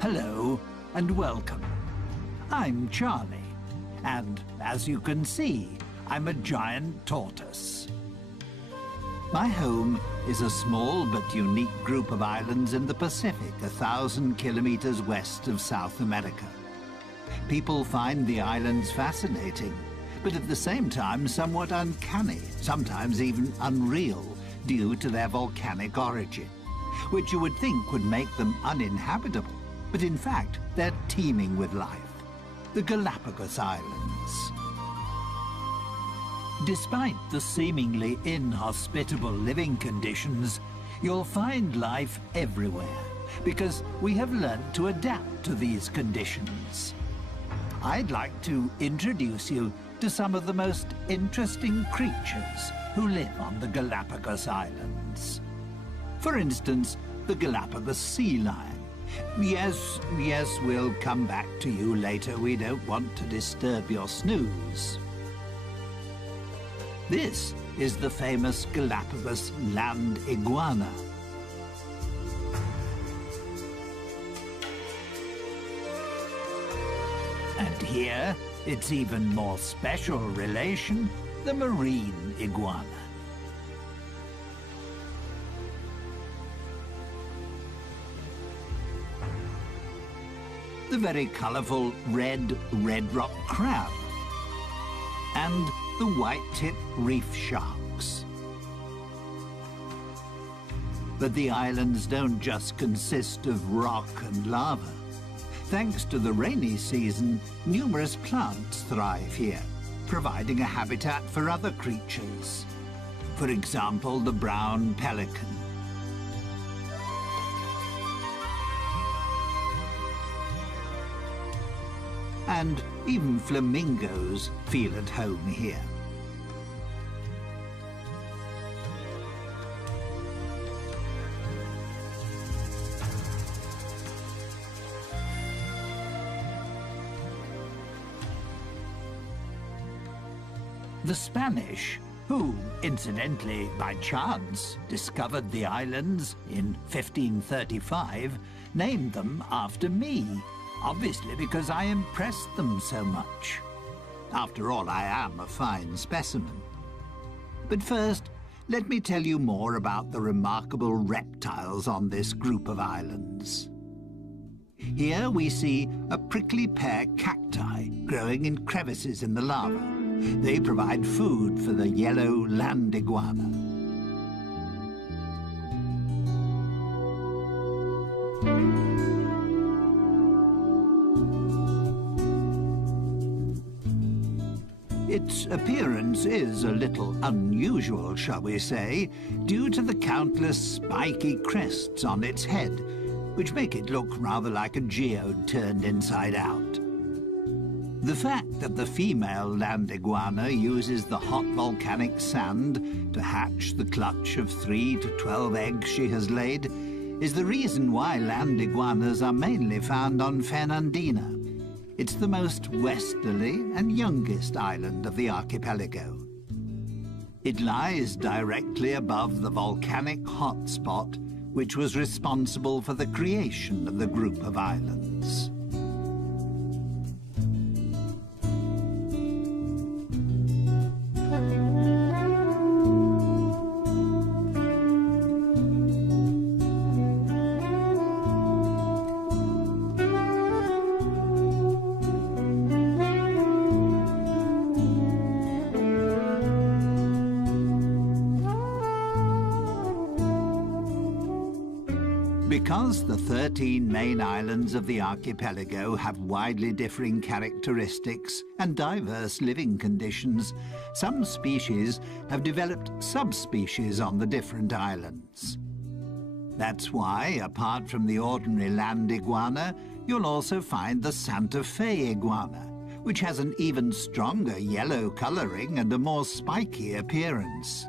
Hello and welcome. I'm Charlie, and as you can see, I'm a giant tortoise. My home is a small but unique group of islands in the Pacific, 1,000 kilometers west of South America. People find the islands fascinating, but at the same time somewhat uncanny, sometimes even unreal, due to their volcanic origin, which you would think would make them uninhabitable. But in fact, they're teeming with life. The Galapagos Islands. Despite the seemingly inhospitable living conditions, you'll find life everywhere, because we have learned to adapt to these conditions. I'd like to introduce you to some of the most interesting creatures who live on the Galapagos Islands. For instance, the Galapagos sea lion. Yes, we'll come back to you later. We don't want to disturb your snooze. This is the famous Galapagos land iguana. And here, its even more special relation, the marine iguana. The very colourful red rock crab, and the white-tip reef sharks. But the islands don't just consist of rock and lava. Thanks to the rainy season, numerous plants thrive here, providing a habitat for other creatures. For example, the brown pelican. And even flamingos feel at home here. The Spanish, who, incidentally, by chance, discovered the islands in 1535, named them after me. Obviously because I impressed them so much. After all, I am a fine specimen. But first, let me tell you more about the remarkable reptiles on this group of islands. Here we see a prickly pear cacti growing in crevices in the lava. They provide food for the yellow land iguana. Its appearance is a little unusual, shall we say, due to the countless spiky crests on its head, which make it look rather like a geode turned inside out. The fact that the female land iguana uses the hot volcanic sand to hatch the clutch of 3 to 12 eggs she has laid is the reason why land iguanas are mainly found on Fernandina. It's the most westerly and youngest island of the archipelago. It lies directly above the volcanic hotspot, which was responsible for the creation of the group of islands. Because the 13 main islands of the archipelago have widely differing characteristics and diverse living conditions, some species have developed subspecies on the different islands. That's why, apart from the ordinary land iguana, you'll also find the Santa Fe iguana, which has an even stronger yellow coloring and a more spiky appearance.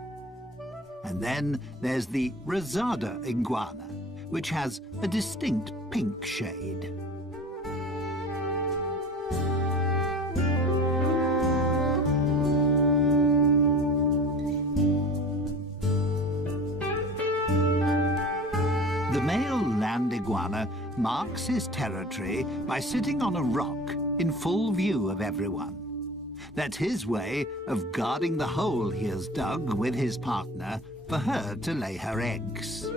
And then there's the Rosada iguana, which has a distinct pink shade. The male land iguana marks his territory by sitting on a rock in full view of everyone. That's his way of guarding the hole he has dug with his partner for her to lay her eggs.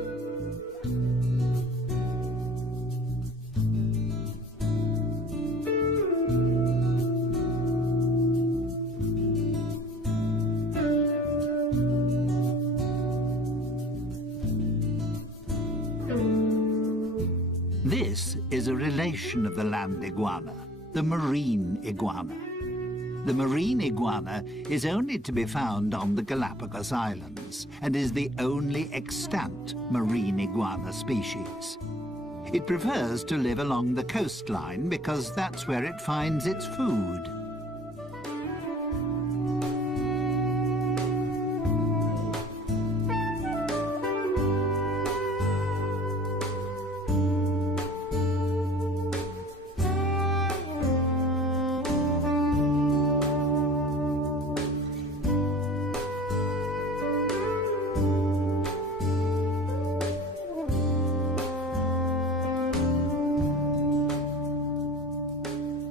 This is a relation of the land iguana, the marine iguana. The marine iguana is only to be found on the Galapagos Islands and is the only extant marine iguana species. It prefers to live along the coastline because that's where it finds its food.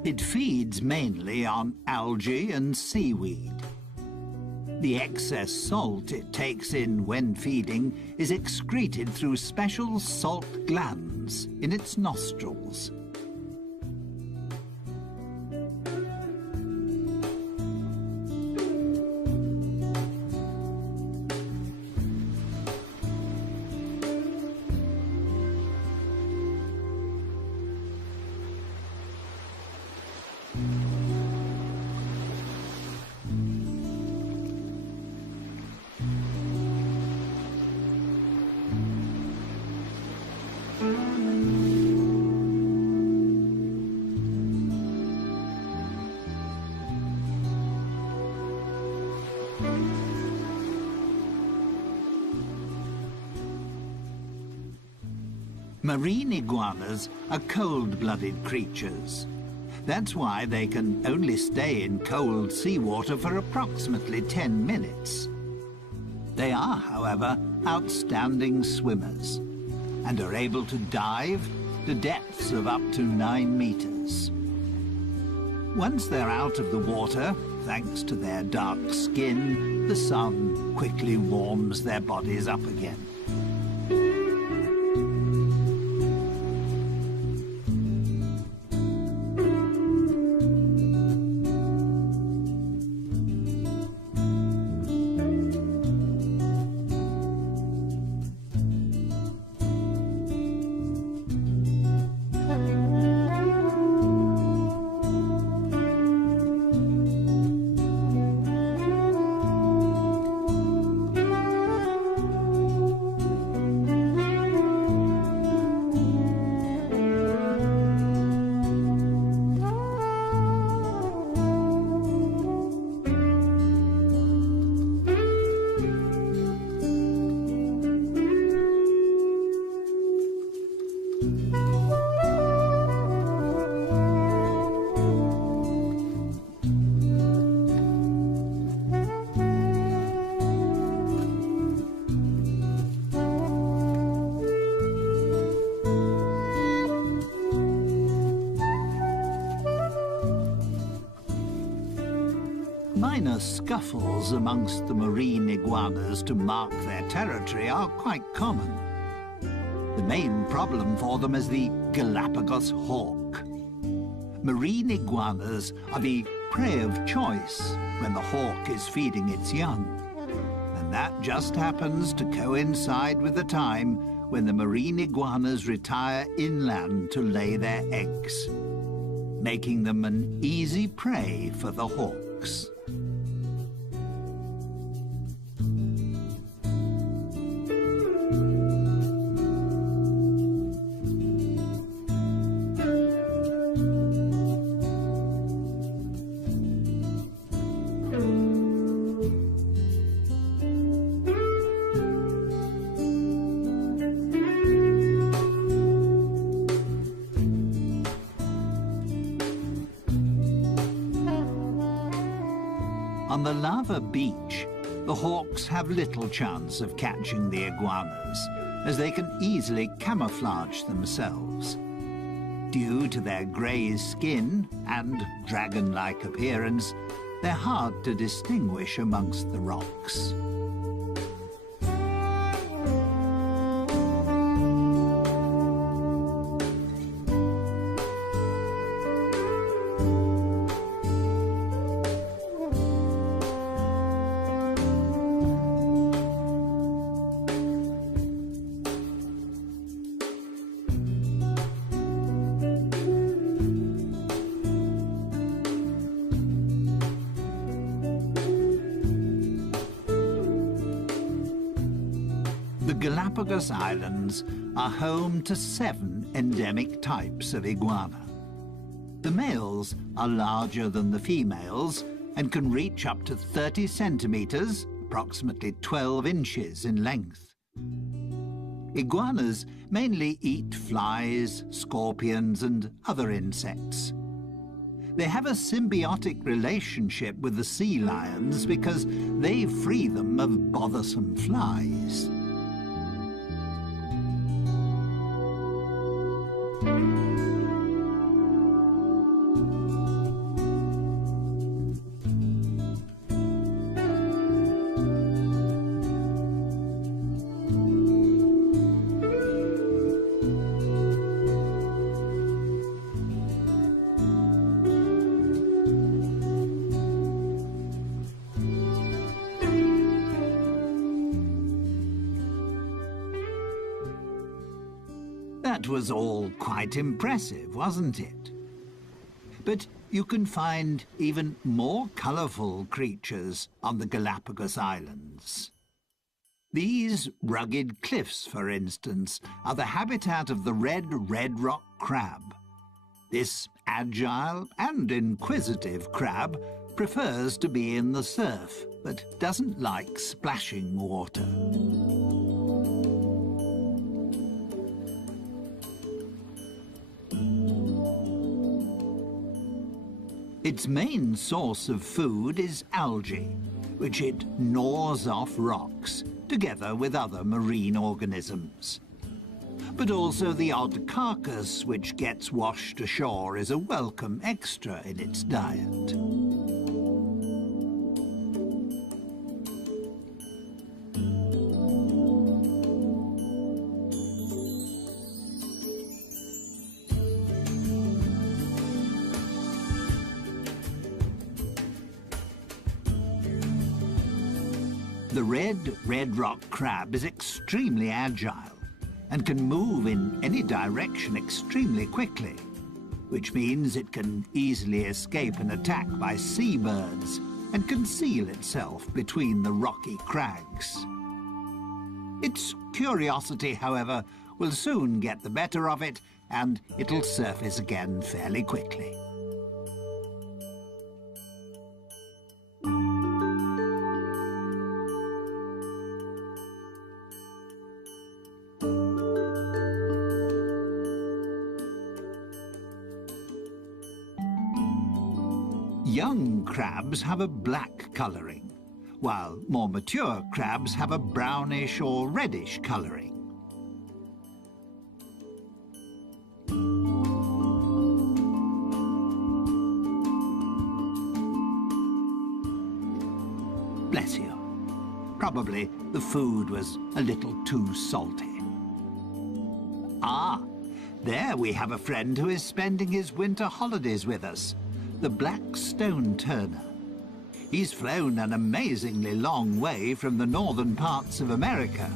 It feeds mainly on algae and seaweed. The excess salt it takes in when feeding is excreted through special salt glands in its nostrils. Marine iguanas are cold-blooded creatures. That's why they can only stay in cold seawater for approximately 10 minutes. They are, however, outstanding swimmers and are able to dive to depths of up to 9 meters. Once they're out of the water, thanks to their dark skin, the sun quickly warms their bodies up again. Minor scuffles amongst the marine iguanas to mark their territory are quite common. The main problem for them is the Galapagos hawk. Marine iguanas are the prey of choice when the hawk is feeding its young. And that just happens to coincide with the time when the marine iguanas retire inland to lay their eggs, making them an easy prey for the hawks. On the lava beach, the hawks have little chance of catching the iguanas, as they can easily camouflage themselves. Due to their grey skin and dragon-like appearance, they're hard to distinguish amongst the rocks. The Galapagos Islands are home to 7 endemic types of iguana. The males are larger than the females and can reach up to 30 centimeters, approximately 12 inches in length. Iguanas mainly eat flies, scorpions, and other insects. They have a symbiotic relationship with the sea lions because they free them of bothersome flies. That was all quite impressive, wasn't it? But you can find even more colourful creatures on the Galapagos Islands. These rugged cliffs, for instance, are the habitat of the red rock crab. This agile and inquisitive crab prefers to be in the surf, but doesn't like splashing water. Its main source of food is algae, which it gnaws off rocks, together with other marine organisms. But also the odd carcass which gets washed ashore is a welcome extra in its diet. The red rock crab is extremely agile and can move in any direction extremely quickly, which means it can easily escape an attack by seabirds and conceal itself between the rocky crags. Its curiosity, however, will soon get the better of it, and it'll surface again fairly quickly. Young crabs have a black colouring, while more mature crabs have a brownish or reddish colouring. Bless you. Probably the food was a little too salty. Ah, there we have a friend who is spending his winter holidays with us. The black stone turner. He's flown an amazingly long way from the northern parts of America.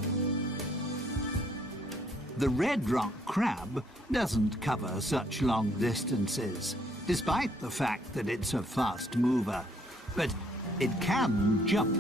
The red rock crab doesn't cover such long distances, despite the fact that it's a fast mover, but it can jump.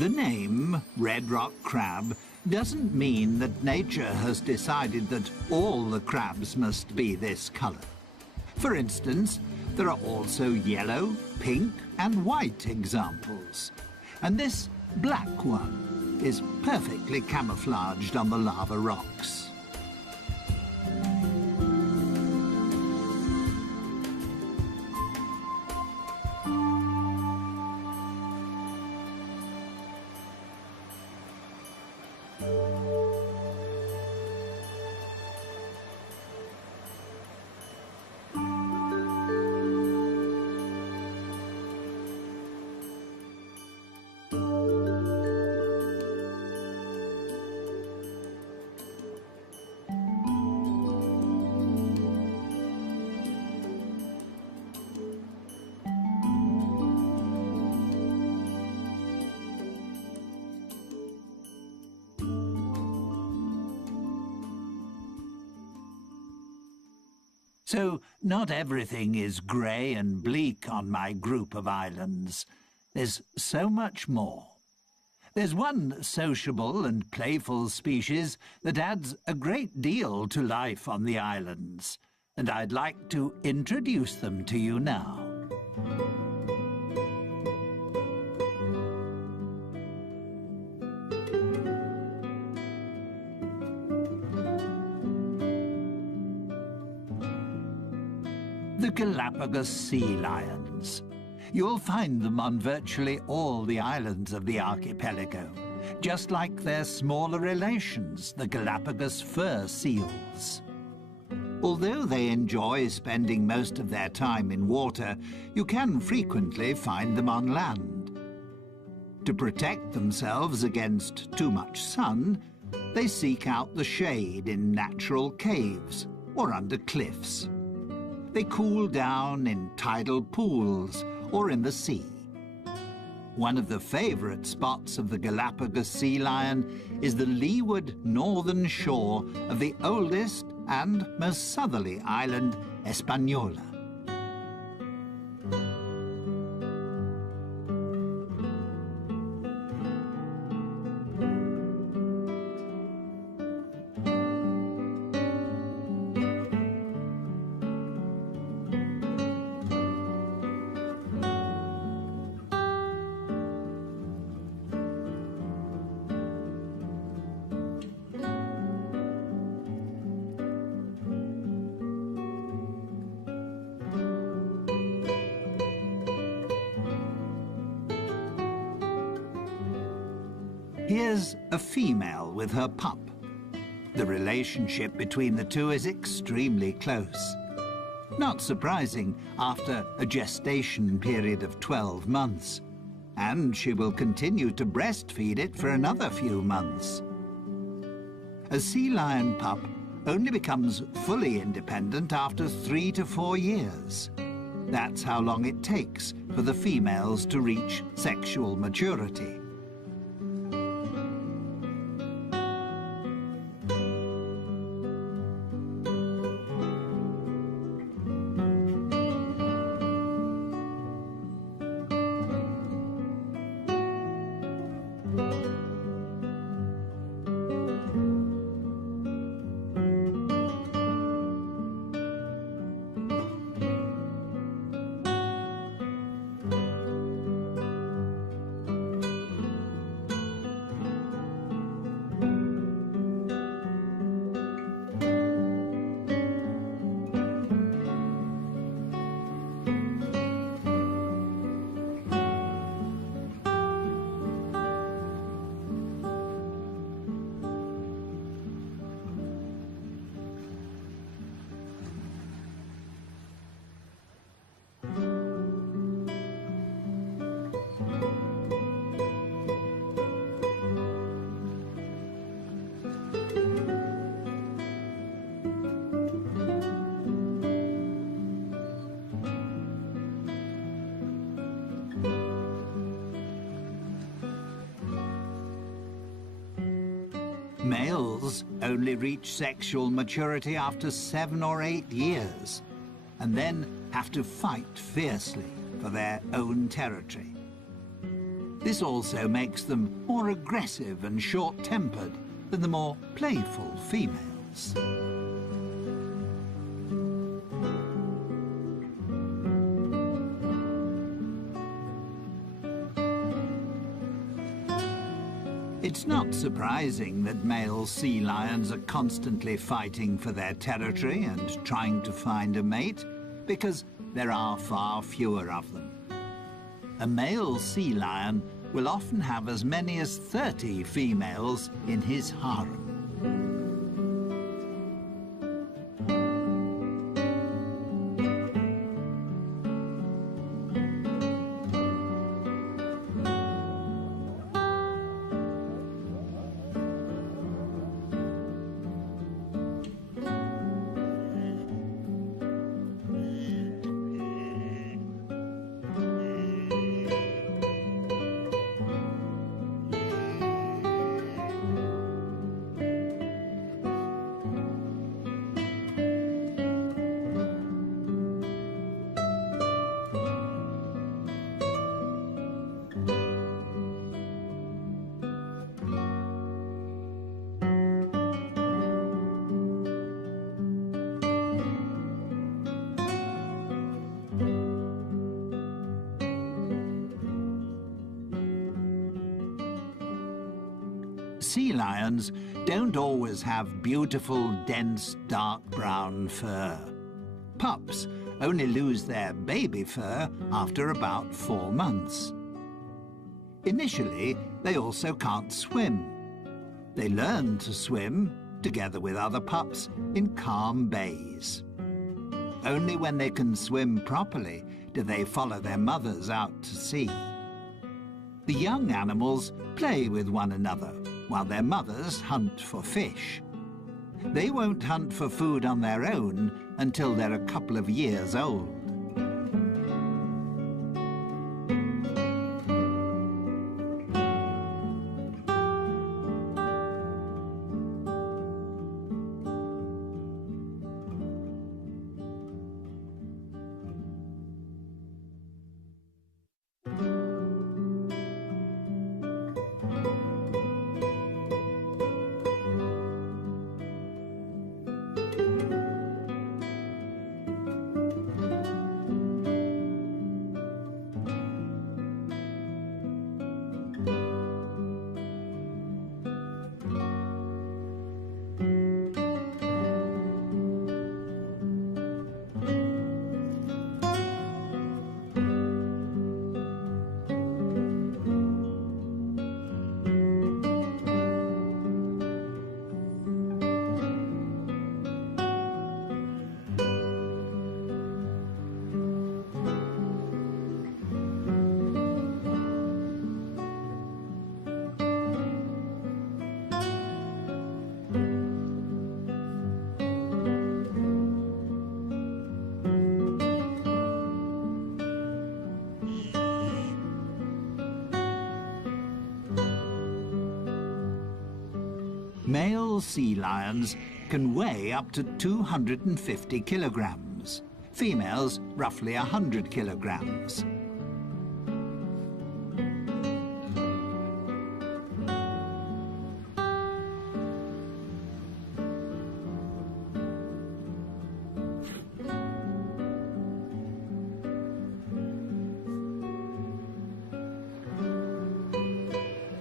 The name red rock crab doesn't mean that nature has decided that all the crabs must be this colour. For instance, there are also yellow, pink and white examples. And this black one is perfectly camouflaged on the lava rocks. So, not everything is grey and bleak on my group of islands. There's so much more. There's one sociable and playful species that adds a great deal to life on the islands, and I'd like to introduce them to you now. The Galapagos sea lions. You'll find them on virtually all the islands of the archipelago, just like their smaller relations, the Galapagos fur seals. Although they enjoy spending most of their time in water, you can frequently find them on land. To protect themselves against too much sun, they seek out the shade in natural caves or under cliffs. They cool down in tidal pools or in the sea. One of the favourite spots of the Galapagos sea lion is the leeward northern shore of the oldest and most southerly island, Hispaniola. Here's a female with her pup. The relationship between the two is extremely close. Not surprising after a gestation period of 12 months. And she will continue to breastfeed it for another few months. A sea lion pup only becomes fully independent after 3 to 4 years. That's how long it takes for the females to reach sexual maturity. Males only reach sexual maturity after 7 or 8 years, and then have to fight fiercely for their own territory. This also makes them more aggressive and short-tempered than the more playful females. It's not surprising that male sea lions are constantly fighting for their territory and trying to find a mate, because there are far fewer of them. A male sea lion will often have as many as 30 females in his harem. Sea lions don't always have beautiful, dense, dark brown fur. Pups only lose their baby fur after about 4 months. Initially, they also can't swim. They learn to swim, together with other pups, in calm bays. Only when they can swim properly do they follow their mothers out to sea. The young animals play with one another, while their mothers hunt for fish. They won't hunt for food on their own until they're a couple of years old. Male sea lions can weigh up to 250 kilograms. Females, roughly 100 kilograms.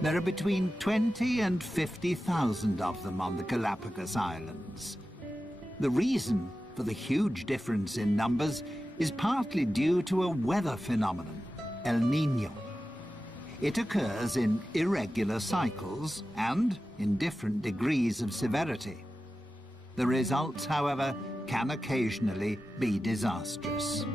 There are between 20 and 50,000 of them on the Galapagos Islands. The reason for the huge difference in numbers is partly due to a weather phenomenon, El Niño. It occurs in irregular cycles and in different degrees of severity. The results, however, can occasionally be disastrous.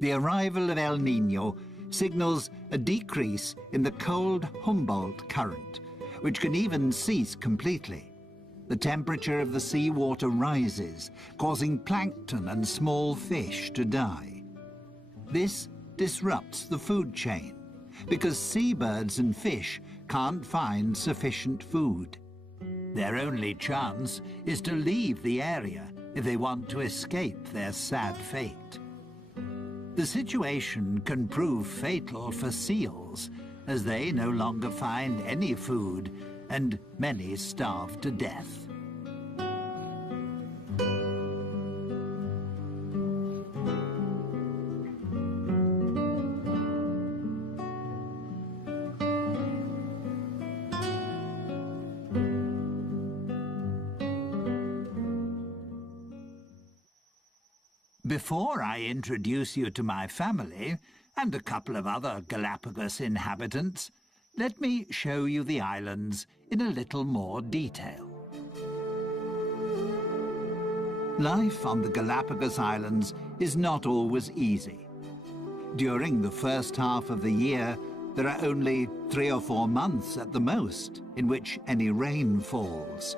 The arrival of El Niño signals a decrease in the cold Humboldt current, which can even cease completely. The temperature of the seawater rises, causing plankton and small fish to die. This disrupts the food chain, because seabirds and fish can't find sufficient food. Their only chance is to leave the area if they want to escape their sad fate. The situation can prove fatal for seals, as they no longer find any food and many starve to death. Before I introduce you to my family and a couple of other Galapagos inhabitants, let me show you the islands in a little more detail. Life on the Galapagos Islands is not always easy. During the first half of the year, there are only 3 or 4 months at the most in which any rain falls,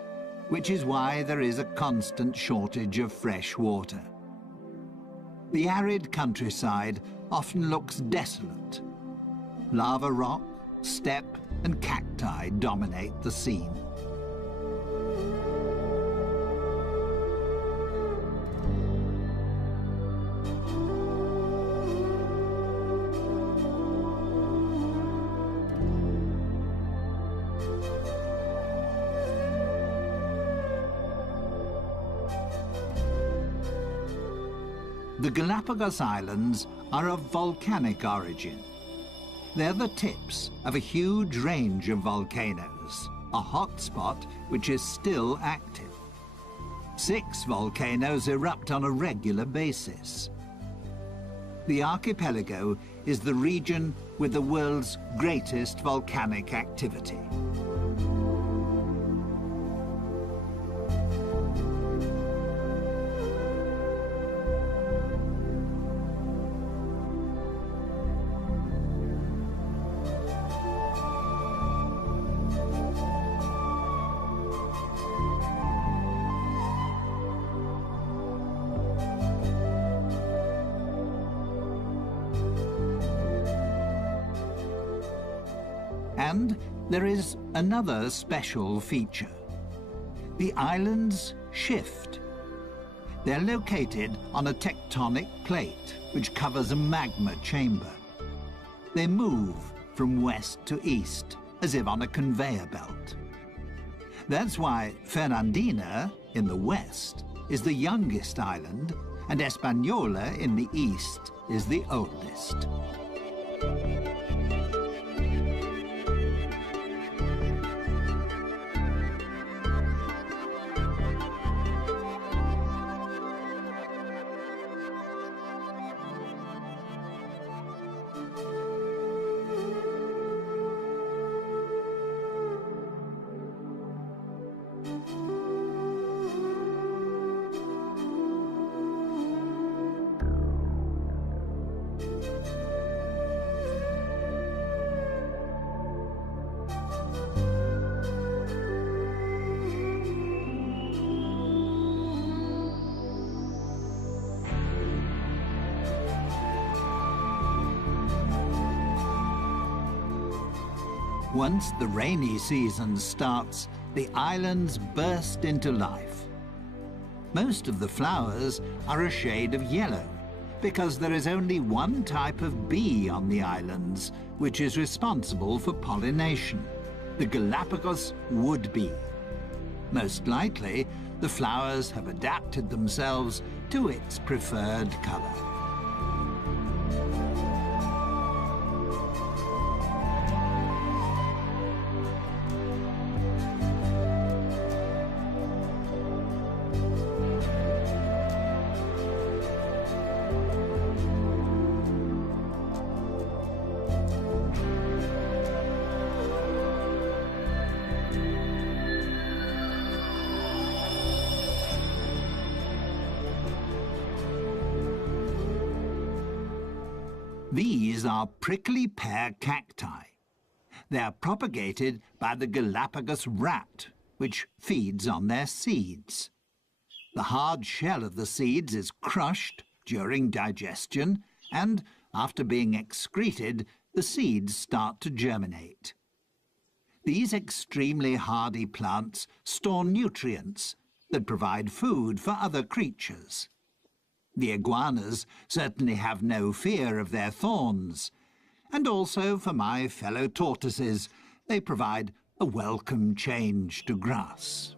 which is why there is a constant shortage of fresh water. The arid countryside often looks desolate. Lava rock, steppe, and cacti dominate the scene. The Galapagos Islands are of volcanic origin. They're the tips of a huge range of volcanoes, a hotspot which is still active. 6 volcanoes erupt on a regular basis. The archipelago is the region with the world's greatest volcanic activity. And there is another special feature. The islands shift. They're located on a tectonic plate which covers a magma chamber. They move from west to east, as if on a conveyor belt. That's why Fernandina, in the west, is the youngest island, and Española, in the east, is the oldest. Once the rainy season starts, the islands burst into life. Most of the flowers are a shade of yellow, because there is only one type of bee on the islands, which is responsible for pollination, the Galapagos wood bee. Most likely, the flowers have adapted themselves to its preferred color. These are prickly pear cacti. They are propagated by the Galapagos rat, which feeds on their seeds. The hard shell of the seeds is crushed during digestion, and after being excreted, the seeds start to germinate. These extremely hardy plants store nutrients that provide food for other creatures. The iguanas certainly have no fear of their thorns, and also for my fellow tortoises, they provide a welcome change to grass.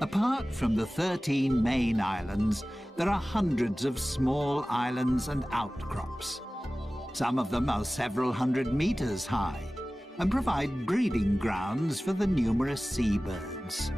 Apart from the 13 main islands, there are hundreds of small islands and outcrops. Some of them are several hundred meters high and provide breeding grounds for the numerous seabirds.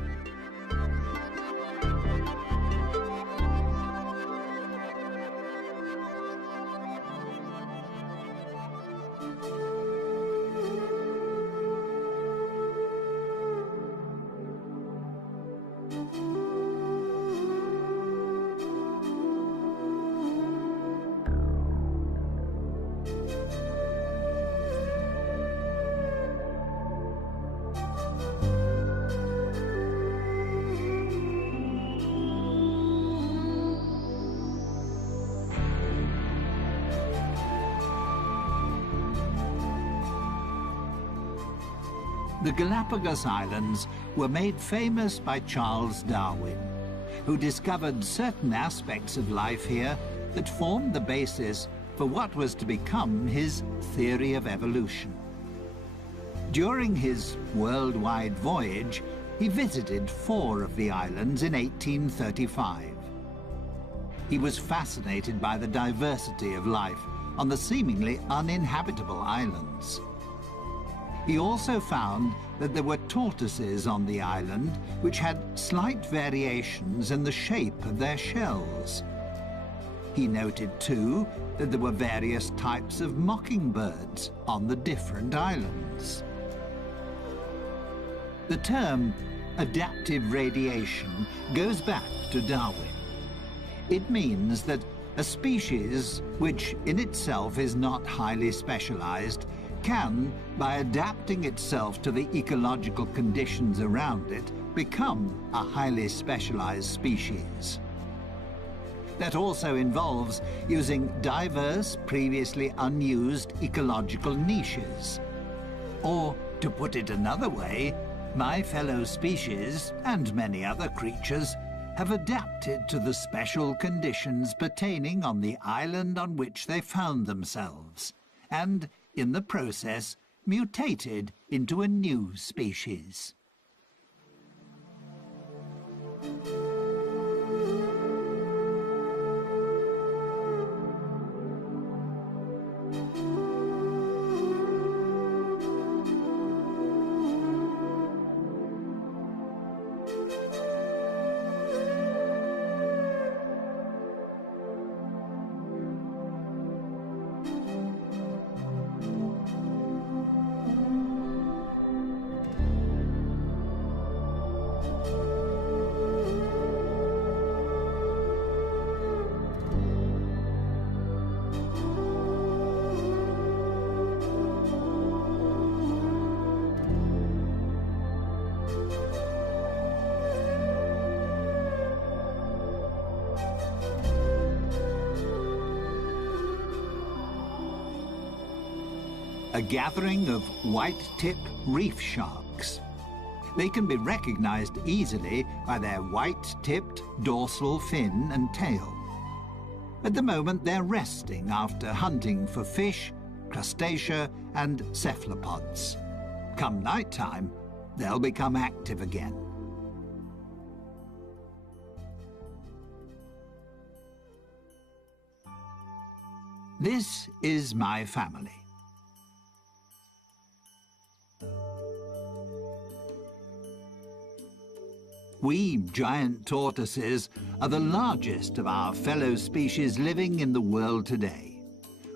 The Galapagos Islands were made famous by Charles Darwin, who discovered certain aspects of life here that formed the basis for what was to become his theory of evolution. During his worldwide voyage, he visited 4 of the islands in 1835. He was fascinated by the diversity of life on the seemingly uninhabitable islands. He also found that there were tortoises on the island which had slight variations in the shape of their shells. He noted, too, that there were various types of mockingbirds on the different islands. The term adaptive radiation goes back to Darwin. It means that a species, which in itself is not highly specialized, can, by adapting itself to the ecological conditions around it, become a highly specialized species. That also involves using diverse, previously unused ecological niches. Or, to put it another way, my fellow species, and many other creatures, have adapted to the special conditions pertaining on the island on which they found themselves, and, in the process, mutated into a new species. A gathering of white-tip reef sharks. They can be recognized easily by their white-tipped dorsal fin and tail. At the moment, they're resting after hunting for fish, crustacea, and cephalopods. Come nighttime, they'll become active again. This is my family. We giant tortoises are the largest of our fellow species living in the world today.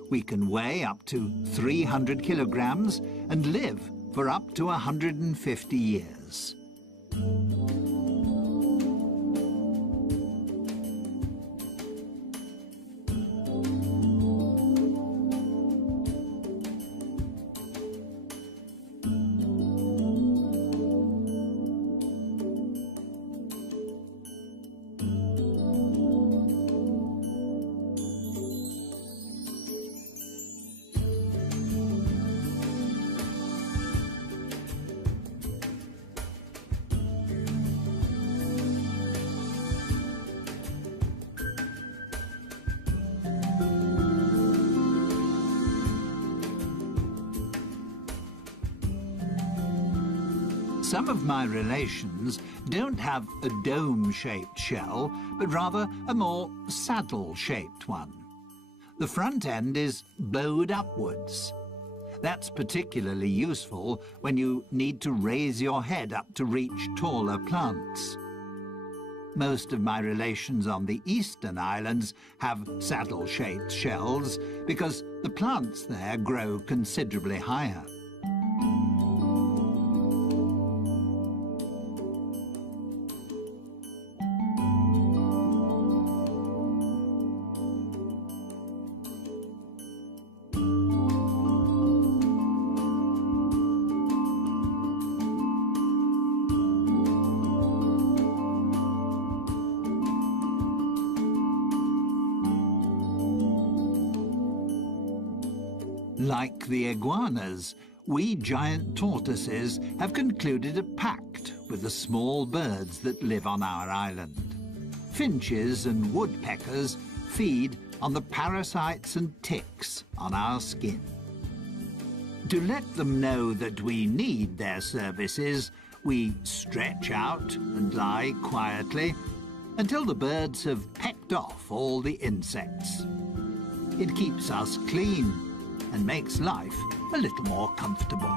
We can weigh up to 300 kilograms and live for up to 150 years. Some of my relations don't have a dome-shaped shell, but rather a more saddle-shaped one. The front end is bowed upwards. That's particularly useful when you need to raise your head up to reach taller plants. Most of my relations on the eastern islands have saddle-shaped shells because the plants there grow considerably higher. Like the iguanas, we giant tortoises have concluded a pact with the small birds that live on our island. Finches and woodpeckers feed on the parasites and ticks on our skin. To let them know that we need their services, we stretch out and lie quietly until the birds have pecked off all the insects. It keeps us clean and makes life a little more comfortable.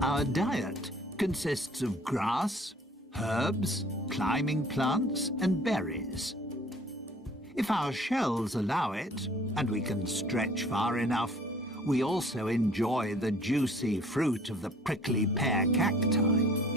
Our diet consists of grass, herbs, climbing plants, and berries. If our shells allow it, and we can stretch far enough, we also enjoy the juicy fruit of the prickly pear cacti.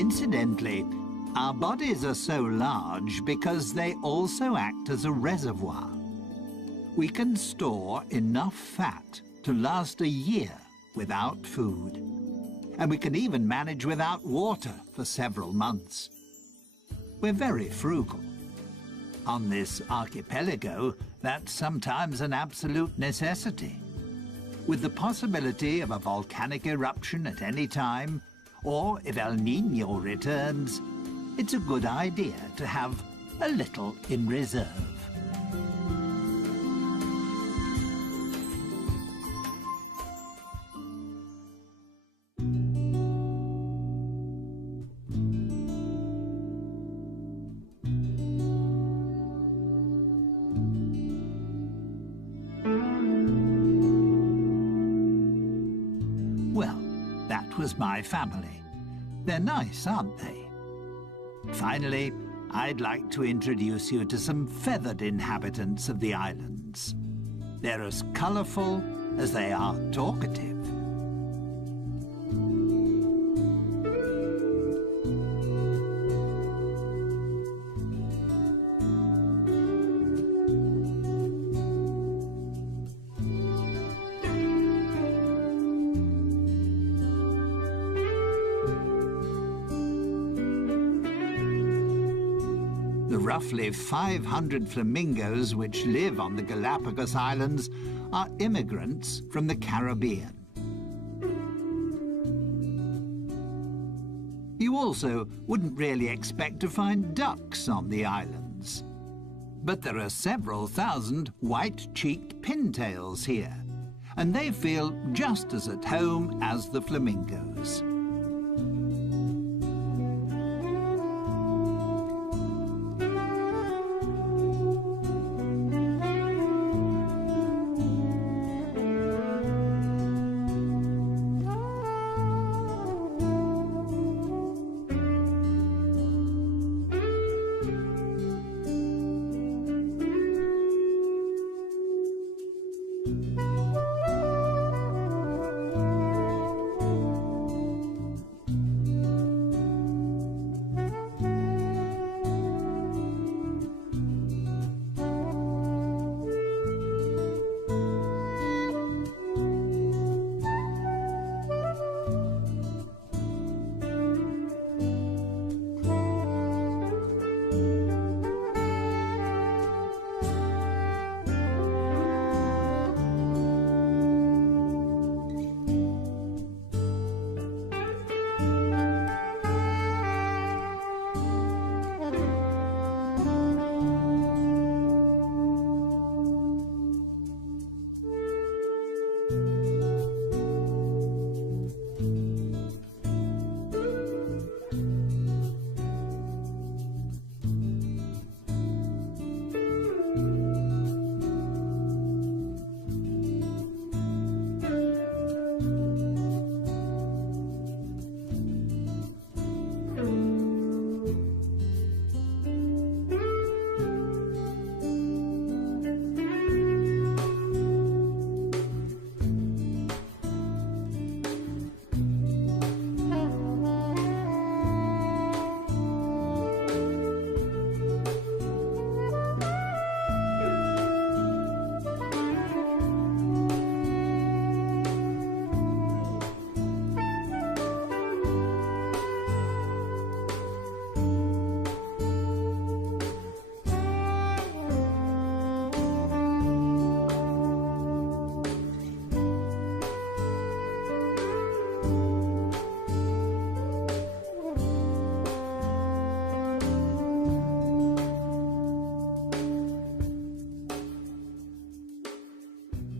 Incidentally, our bodies are so large because they also act as a reservoir. We can store enough fat to last a year without food. And we can even manage without water for several months. We're very frugal. On this archipelago, that's sometimes an absolute necessity. With the possibility of a volcanic eruption at any time, or if El Niño returns, it's a good idea to have a little in reserve. Well, that was my family. They're nice, aren't they? Finally, I'd like to introduce you to some feathered inhabitants of the islands. They're as colourful as they are talkative. The roughly 500 flamingos which live on the Galapagos Islands are immigrants from the Caribbean. You also wouldn't really expect to find ducks on the islands. But there are several thousand white-cheeked pintails here, and they feel just as at home as the flamingos.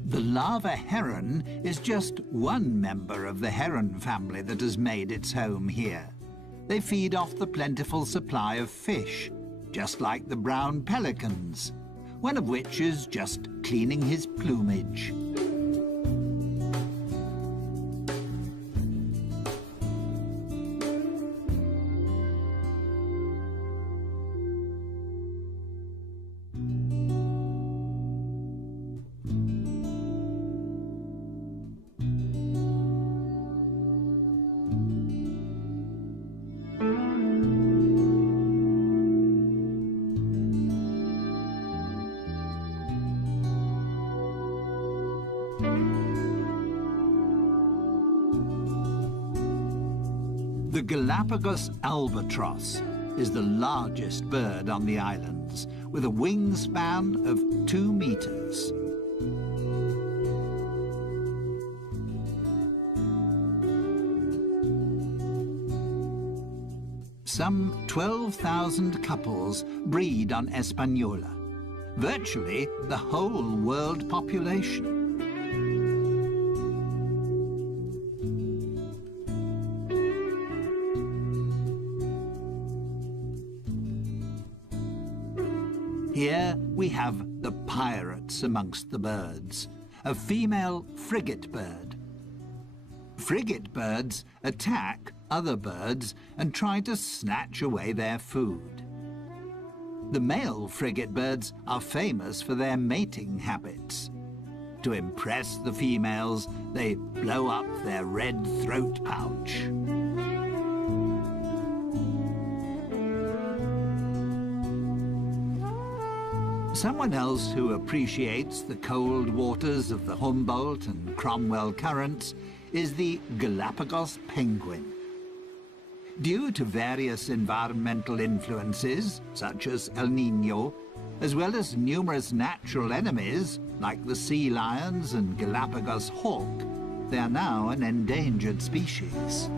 The lava heron is just one member of the heron family that has made its home here. They feed off the plentiful supply of fish, just like the brown pelicans, one of which is just cleaning his plumage. The Galapagos albatross is the largest bird on the islands, with a wingspan of 2 meters. Some 12,000 couples breed on Hispaniola, virtually the whole world population. Here we have the pirates amongst the birds, a female frigate bird. Frigate birds attack other birds and try to snatch away their food. The male frigate birds are famous for their mating habits. To impress the females, they blow up their red throat pouch. Someone else who appreciates the cold waters of the Humboldt and Cromwell currents is the Galapagos penguin. Due to various environmental influences, such as El Niño, as well as numerous natural enemies, like the sea lions and Galapagos hawk, they are now an endangered species.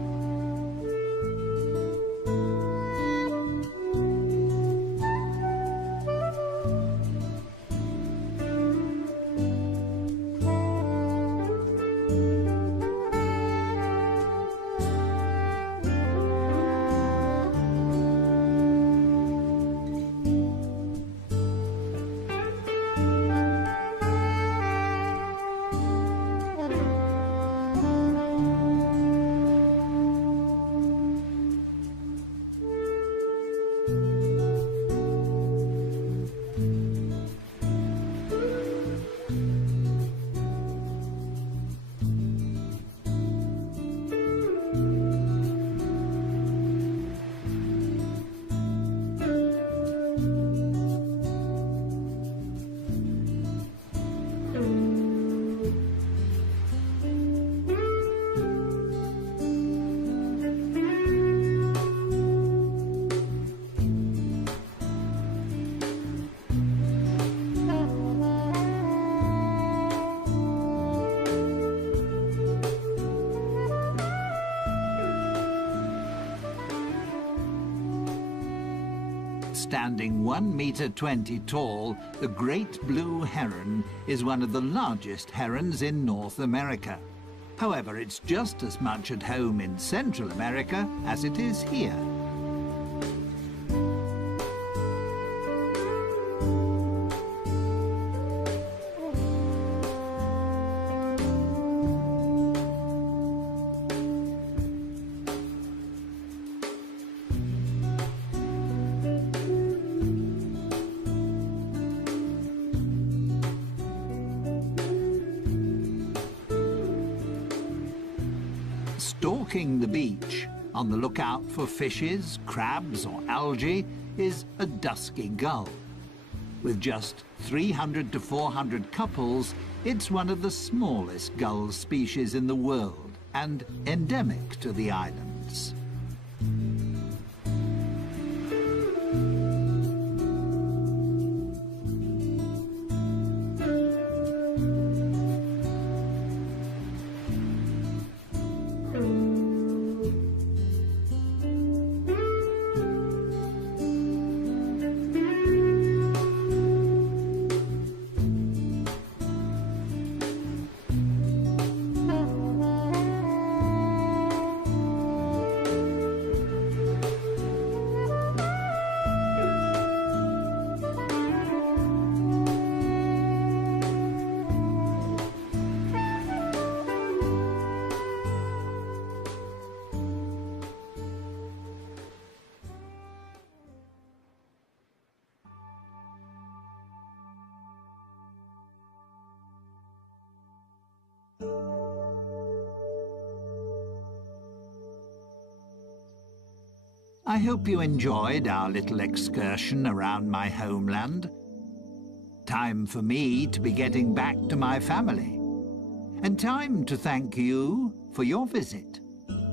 Standing 1.20 meters tall, the great blue heron is one of the largest herons in North America. However, it's just as much at home in Central America as it is here. Stalking the beach, on the lookout for fishes, crabs or algae, is a dusky gull. With just 300 to 400 couples, it's one of the smallest gull species in the world and endemic to the islands. I hope you enjoyed our little excursion around my homeland. Time for me to be getting back to my family. And time to thank you for your visit.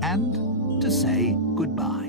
And to say goodbye.